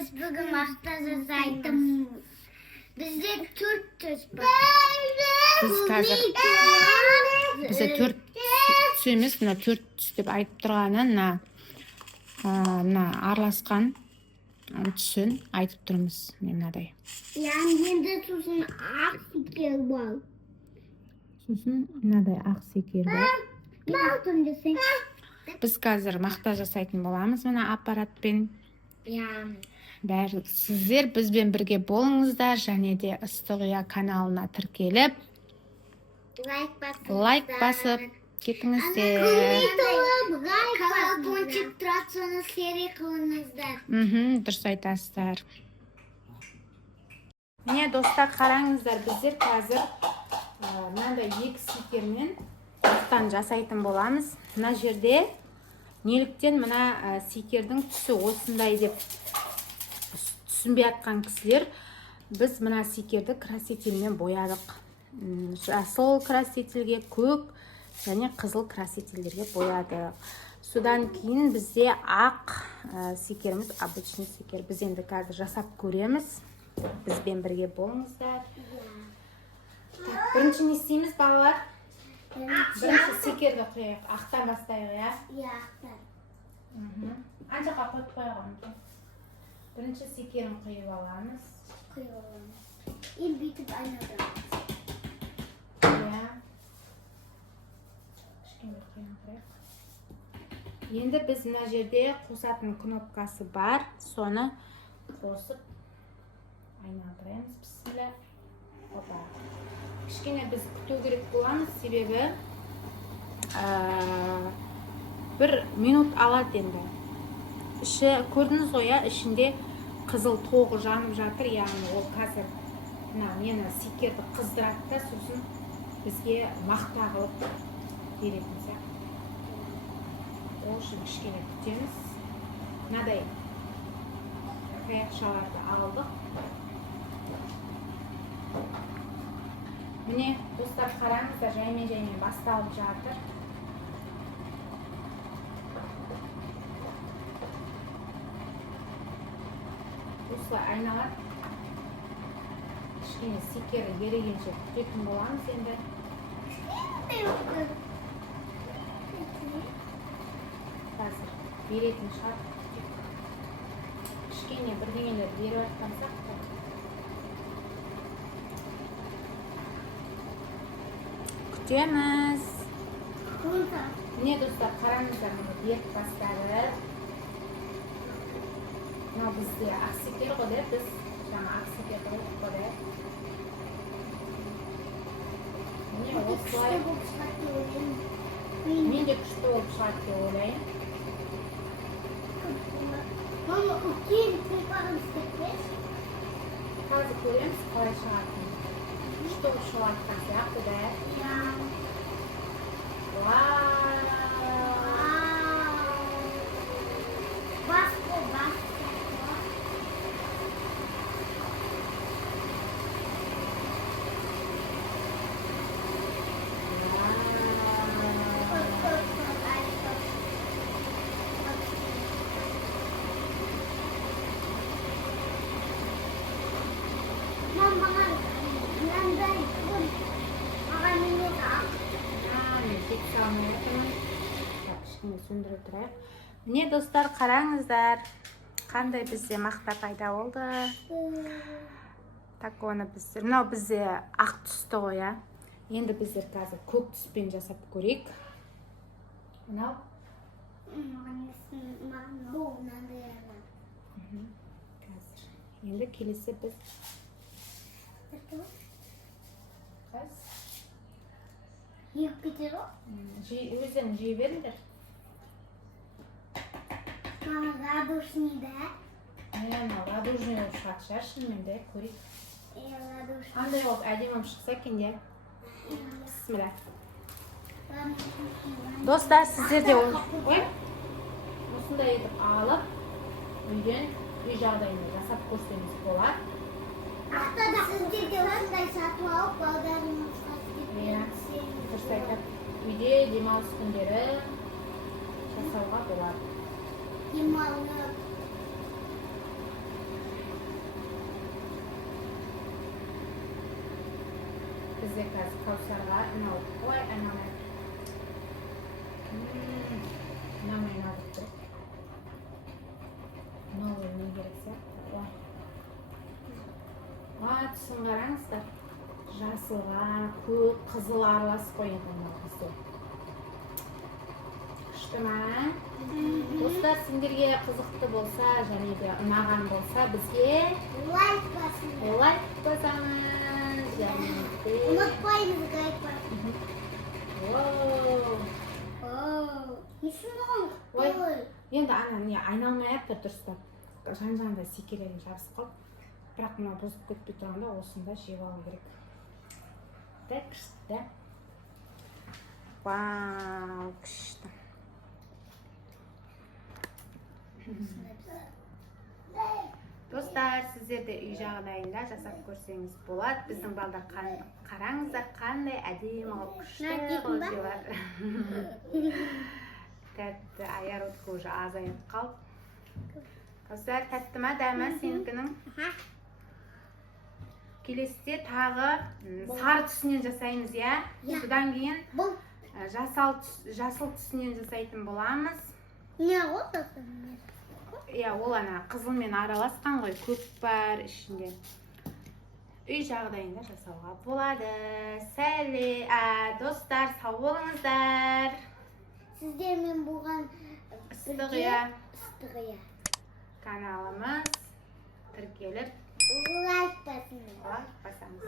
Biz bugün maqta жасайтын. Bizde 4 төс бар. Biz қазір бізде 4 түс емес, мына 4 түс деп айтып тұрғаны мына араласқан түсін айтып тұрмыз. Мынадай. Yani енді сосын ақ секер бар. Сосын мынадай ақ секер бар. Мақтан жасайын. Біз қазір мақта жасайтын боламыз мына аппаратпен. Бәрі сіздер бізбен бірге болыңыздар, және де Ыстық Ұя каналына тіркеліп, лайк басып кетіңіздер. Колокольчик тұрады, соны серия қылыңыздар. Дұрыс айтасыздар. Міне достар, қараңыздар, біздер қазір мынандай 2 секермен мақтан жасайтын боламыз. Мына жерде неліктен мына секердің түсі осындай деп түсінбей атқан кісілер, біз мына секерді красителмен боядық. Жасыл красительге, көк және қызыл красительдерге боядық. Содан кейін бізде ақ секеріміз, обычный секер. Біз енді қазір жасап көреміз. Бізбен бірге болыңыздар. Бірінші не істейміз, балалар? Бірінші секерді қойайық. Ақтан бастайық, иә? Иә, ақтан. Анжаға қойып қойған. Бірінші секерін құйып аламыз. Құйып аламыз. Ел бүйтіп айналдырамыз. Иә. Кішкене құйын қойып. Енді біз мына жерде қосатын кнопкасы бар. Соны қосып айналдырамыз. Бісміллә. Опа. Кішкене біз күту керек боламыз, себебі 1 минут алады енді. Көрдіңіз ғой, ішінде қызыл тоғы жанып жатыр, яғни ол қазір мені секерді қыздырады да, сосын бізге мақта қылып беретін сияқты. Ол үшін кішкене күтеміз. Мынадай таяқшаларды алдық. Міне, достар, қараңыздар, жаймен басталып жатыр. Осылай айналады. Кішкене секері ерегенше күтетін боламыз енді. Қазір беретін шығар. Кішкене бірдеңелер беріп атқансақ. Күтеміз. Міне, достар, қараңыздар, беріп бастады. Мынау бізде ақ секер ғой, біз жаңа ақ секер қойып қойды. Міне осылай. Мен де күшті болып шығады деп ойлайын. Мама, үлкен қойпағын істетпес? Қазір көреміз қалай шығатын. Күшті болып шығатқан сияқты да. Сөндіріп тұрайық. Міне, достар, қараңыздар, қандай бізде мақта пайда болды. Так, оны біздер, мынау бізде ақ түсті ғой, ә. Енді біздер қазір көк түспен жасап көрейік. Мынау. Енді келесі біз Ек кетер о? Өзің жей беріңдер. Мама, радушный, да? Радужный болып шығады шығар, шынымен де көрейік. Радушный. Қандай болып әдемі шықса екен де. Бісміллә. Достар, сіздер де осындай етіп алып, үйден үй жағдайында жасап көрсеңіз болады. Ақтада сіздер де осындай сатып алып, балдарыңызға дұрыс айтады. Үйде демалыс күндері жасауға болады. Демалып Bizde қазір Кәусарға мынау ой айналайын. Мынау айналып тұр. Мынау не керек сияқты. Ой. Түсін қараңыздар. Жасылға, көк, қызыл аралас қойылған бізде. Күшті ма? Достар, сендерге қызықты болса, және де ұнаған болса, бізге лайк басыңыз. лайк басамыз. Және де Ұмытпаймыз лайк басыңыз. Ой, енді ана не айналмай тұр дұрыстап. Жан-жағында секелеген жабысып қалды. Бірақ мына бұзып кетпей тұрғанда осында жеп алу керек. Так, күшті. Вау, күшті. Достар, сіздер де үй жағдайында жасап көрсеңіз болады. Біздің балдар қараңыздар, қандай әдемі қылып күшті қылып жеп. Тәтті аяротқа уже азайып қалды. Қыздар, тәтті ма, дәмі сенікінің? Келесіде тағы сары түсінен жасаймыз, иә? Бұдан кейін жасыл түсінен жасайтын боламыз. Не ғой? Иә, ол ана қызылмен араласқан ғой, көк бар ішінде. Үй жағдайында жасауға болады. Достар, сау болыңыздар. Сіздермен болған Ыстығия каналымыз тіркеліп лайк басыңыз. басамыз.